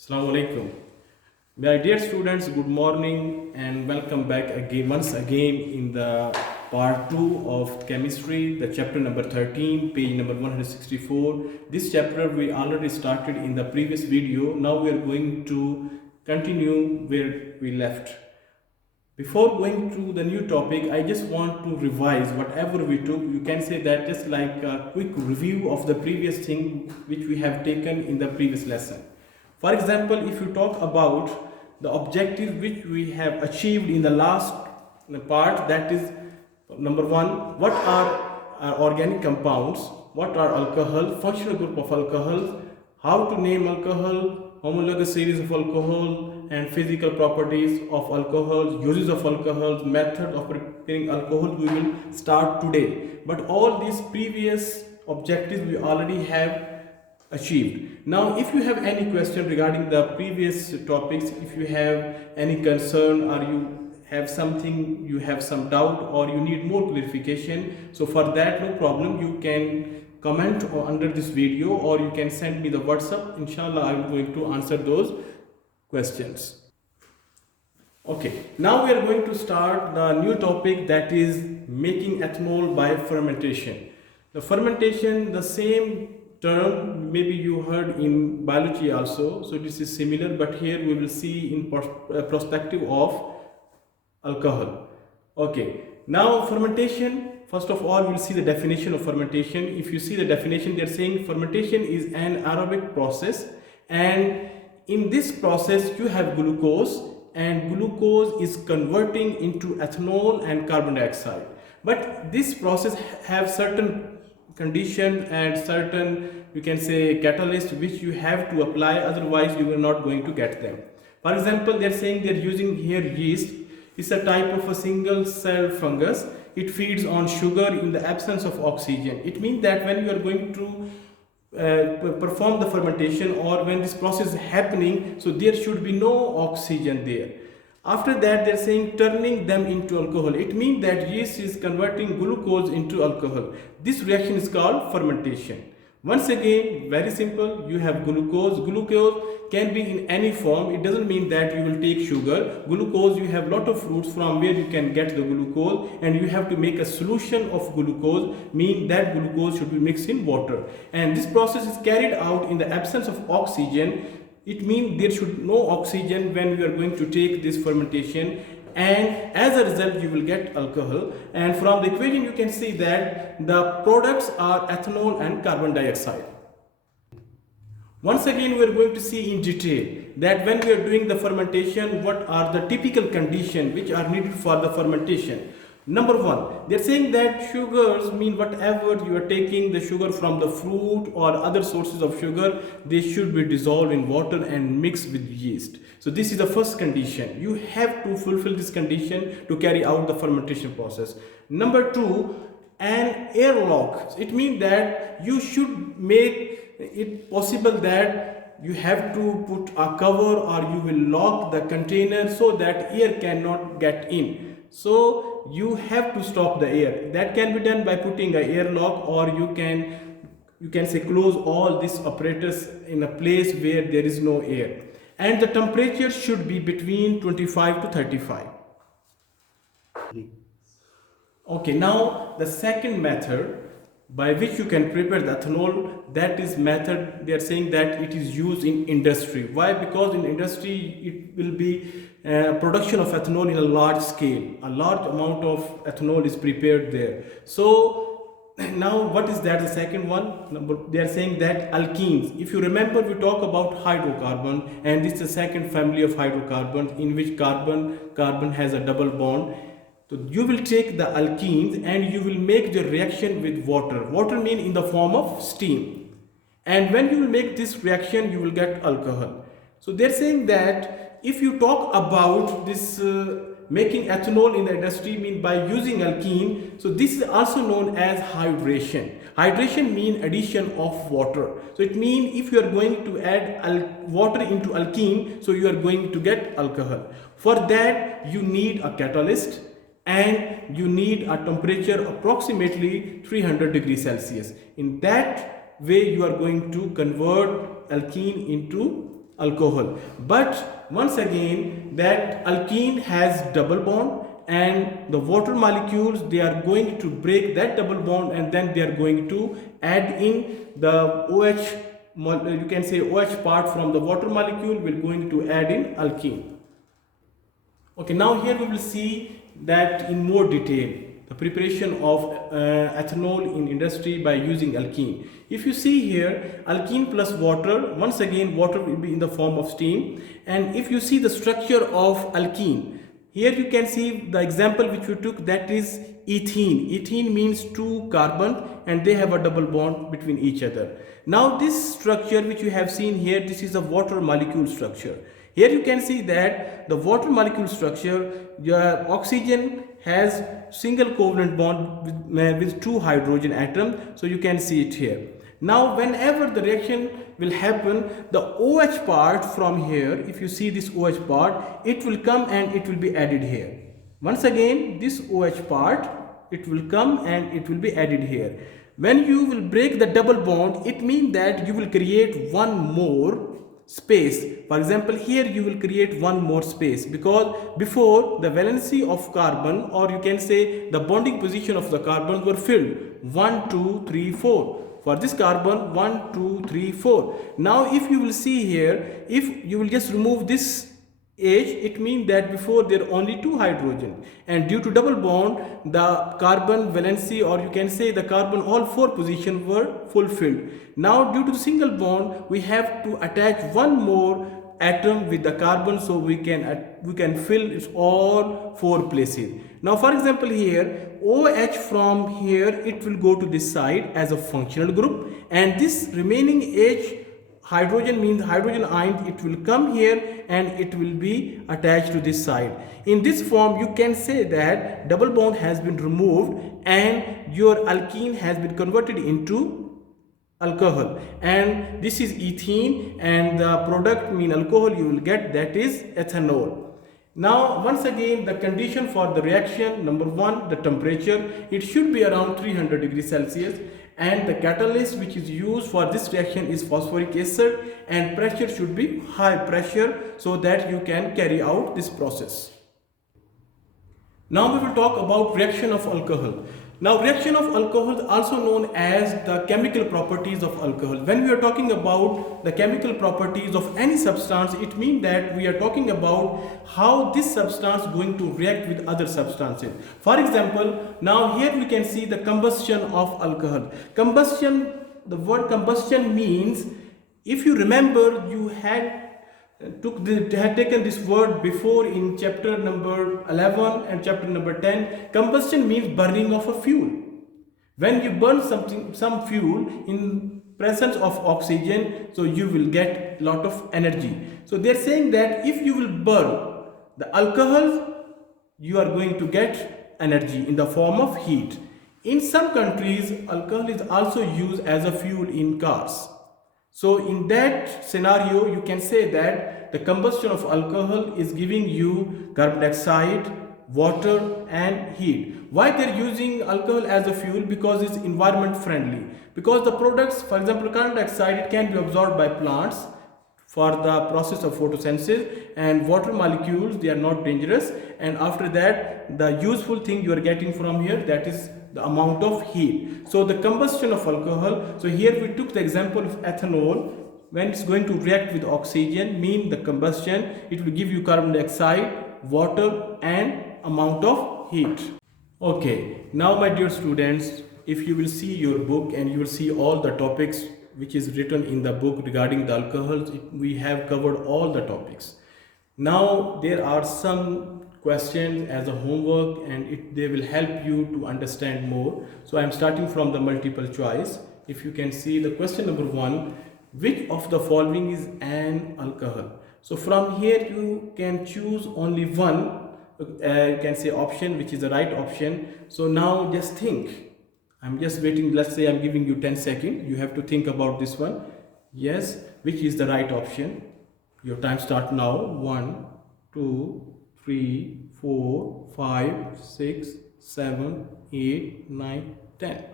Assalamu alaikum. My dear students, good morning and welcome back once again in the part 2 of chemistry, the chapter number 13, page number 164. This chapter we already started in the previous video. Now we are going to continue where we left. Before going to the new topic, I just want to revise whatever we took. You can say that just like a quick review of the previous thing which we have taken in the previous lesson. For example, if you talk about the objectives which we have achieved in the last part, that is number one, what are organic compounds, what are alcohol, functional group of alcohols, how to name alcohol, homologous series of alcohol, and physical properties of alcohols, uses of alcohols, method of preparing alcohol we will start today. But all these previous objectives we already have achieved. Now if you have any question regarding the previous topics, if you have any concern or you have something, you have some doubt or you need more clarification, so for that no problem, you can comment under this video or you can send me the WhatsApp. Inshallah, I am going to answer those questions. Okay, now we are going to start the new topic, that is making ethanol by fermentation. The fermentation, the same term maybe you heard in biology also, so this is similar, but here we will see in perspective of alcohol. Okay, now fermentation, first of all we will see the definition of fermentation. If you see the definition, they are saying fermentation is an aerobic process, and in this process you have glucose, and glucose is converting into ethanol and carbon dioxide. But this process have certain conditions and certain, you can say, catalyst which you have to apply, otherwise you are not going to get them. For example, they are saying they are using here yeast. It's a type of a single cell fungus. It feeds on sugar in the absence of oxygen. It means that when you are going to perform the fermentation, or when this process is happening, so there should be no oxygen there. After that, they're saying turning them into alcohol. It means that yeast is converting glucose into alcohol. This reaction is called fermentation. Once again, very simple, you have glucose. Glucose can be in any form. It doesn't mean that you will take sugar. Glucose, you have lot of fruits from where you can get the glucose, and you have to make a solution of glucose, mean that glucose should be mixed in water. And this process is carried out in the absence of oxygen. It means there should no oxygen when we are going to take this fermentation, and as a result you will get alcohol. And from the equation you can see that the products are ethanol and carbon dioxide. Once again we are going to see in detail that when we are doing the fermentation, what are the typical conditions which are needed for the fermentation. Number one, they are saying that sugars, mean whatever you are taking the sugar from the fruit or other sources of sugar, they should be dissolved in water and mixed with yeast. So this is the first condition. You have to fulfill this condition to carry out the fermentation process. Number two, an airlock. It means that you should make it possible that you have to put a cover or you will lock the container so that air cannot get in. So you have to stop the air. That can be done by putting an airlock, or you can say close all these apparatus in a place where there is no air. And the temperature should be between 25 to 35. Okay, now the second method by which you can prepare the ethanol, that is method, they are saying that it is used in industry. Why? Because in industry it will be production of ethanol in a large scale. A large amount of ethanol is prepared there. So now what is that, the second one? They are saying that alkenes. If you remember, we talk about hydrocarbon, and this is the second family of hydrocarbons in which carbon has a double bond. So you will take the alkenes and you will make the reaction with water. Water means in the form of steam. And when you will make this reaction, you will get alcohol. So they're saying that if you talk about this making ethanol in the industry, mean by using alkene, so this is also known as hydration. Hydration means addition of water. So it means if you are going to add water into alkene, so you are going to get alcohol. For that you need a catalyst, and you need a temperature approximately 300 degrees Celsius. In that way you are going to convert alkene into alcohol. But once again, that alkene has double bond, and the water molecules, they are going to break that double bond, and then they are going to add in the OH, you can say OH part from the water molecule will going to add in alkene. Okay, now here we will see that in more detail, the preparation of ethanol in industry by using alkene. If you see here, alkene plus water, once again water will be in the form of steam, and if you see the structure of alkene, here you can see the example which we took, that is ethene. Ethene means two carbon and they have a double bond between each other. Now this structure which you have seen here, this is a water molecule structure. Here you can see that the water molecule structure, your oxygen has single covalent bond with two hydrogen atoms. So you can see it here. Now whenever the reaction will happen, the OH part from here, if you see this OH part, it will come and it will be added here. Once again, this OH part, it will come and it will be added here. When you will break the double bond, it means that you will create one more space. For example, here you will create one more space, because before the valency of carbon, or you can say the bonding position of the carbon, were filled 1 2 3 4. For this carbon, 1 2 3 4. Now if you will see here, if you will just remove this H, it means that before there are only two hydrogen, and due to double bond, the carbon valency, or you can say the carbon all four positions were fulfilled. Now due to the single bond, we have to attach one more atom with the carbon, so we can fill all four places. Now for example, here OH from here, it will go to this side as a functional group, and this remaining H hydrogen means hydrogen ion, it will come here and it will be attached to this side. In this form, you can say that double bond has been removed and your alkene has been converted into alcohol, and this is ethene, and the product mean alcohol you will get, that is ethanol. Now once again, the condition for the reaction, number one, the temperature, it should be around 300 degrees Celsius, and the catalyst which is used for this reaction is phosphoric acid, and pressure should be high pressure so that you can carry out this process. Now we will talk about reaction of alcohol. Now reaction of alcohol is also known as the chemical properties of alcohol. When we are talking about the chemical properties of any substance, it means that we are talking about how this substance is going to react with other substances. For example, now here we can see the combustion of alcohol. Combustion, the word combustion means, if you remember, you had taken this word before in chapter number 11 and chapter number 10. Combustion means burning of a fuel. When you burn some fuel in presence of oxygen, so you will get lot of energy. So they're saying that if you will burn the alcohol, you are going to get energy in the form of heat. In some countries, alcohol is also used as a fuel in cars. So in that scenario, you can say that the combustion of alcohol is giving you carbon dioxide, water and heat. Why they're using alcohol as a fuel? Because it's environment friendly. Because the products, for example, carbon dioxide, it can be absorbed by plants for the process of photosynthesis, and water molecules, they are not dangerous, and after that the useful thing you are getting from here, that is the amount of heat. So the combustion of alcohol, so here we took the example of ethanol. When it's going to react with oxygen, mean the combustion, it will give you carbon dioxide, water and amount of heat. Okay, now my dear students, if you will see your book and you will see all the topics which is written in the book regarding the alcohols, we have covered all the topics. Now there are some questions as a homework, and they will help you to understand more. So I am starting from the multiple choice. If you can see the question number 1, which of the following is an alcohol? So from here you can choose only one, you can say option which is the right option. So now just think. I'm just waiting, let's say I'm giving you 10 seconds. You have to think about this one. Yes, which is the right option? Your time start now. 1, 2, 3, 4, 5, 6, 7, 8, 9, 10.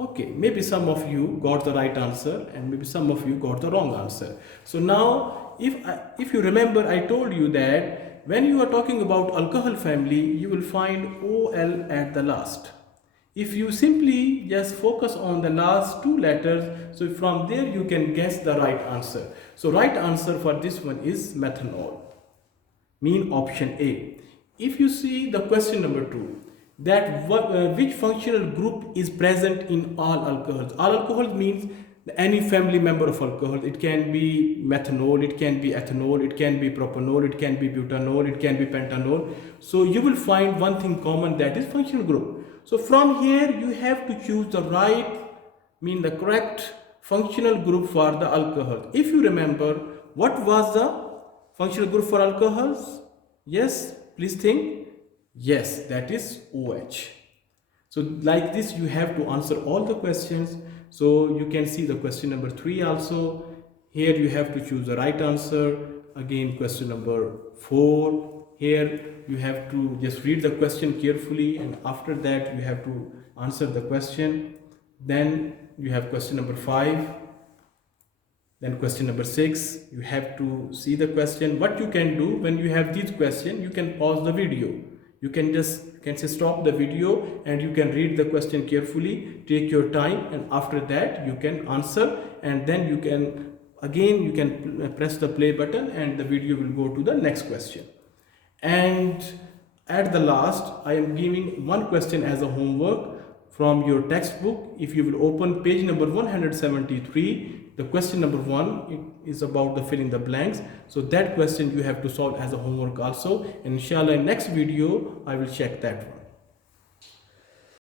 Okay, maybe some of you got the right answer and maybe some of you got the wrong answer. So now if you remember, I told you that when you are talking about alcohol family, you will find OL at the last. If you simply just focus on the last two letters, so from there you can guess the right answer. So right answer for this one is methanol, mean option A. If you see the question number 2, that which functional group is present in all alcohols? All alcohols means any family member of alcohol. It can be methanol, it can be ethanol, it can be propanol, it can be butanol, it can be pentanol. So you will find one thing common, that is functional group. So from here you have to choose the right, the correct functional group for the alcohol. If you remember, what was the functional group for alcohols? Yes, please think. Yes, that is OH. So like this you have to answer all the questions. So you can see the question number 3 also. Here you have to choose the right answer. Again, question number 4. Here you have to just read the question carefully, and after that you have to answer the question. Then you have question number 5. Then question number 6, you have to see the question. What you can do when you have these questions, you can pause the video. You can say stop the video and you can read the question carefully, take your time, and after that you can answer, and then you can press the play button and the video will go to the next question. And at the last, I am giving one question as a homework from your textbook. If you will open page number 173, the question number 1 is about the fill in the blanks. So that question you have to solve as a homework also. And inshallah in next video, I will check that one.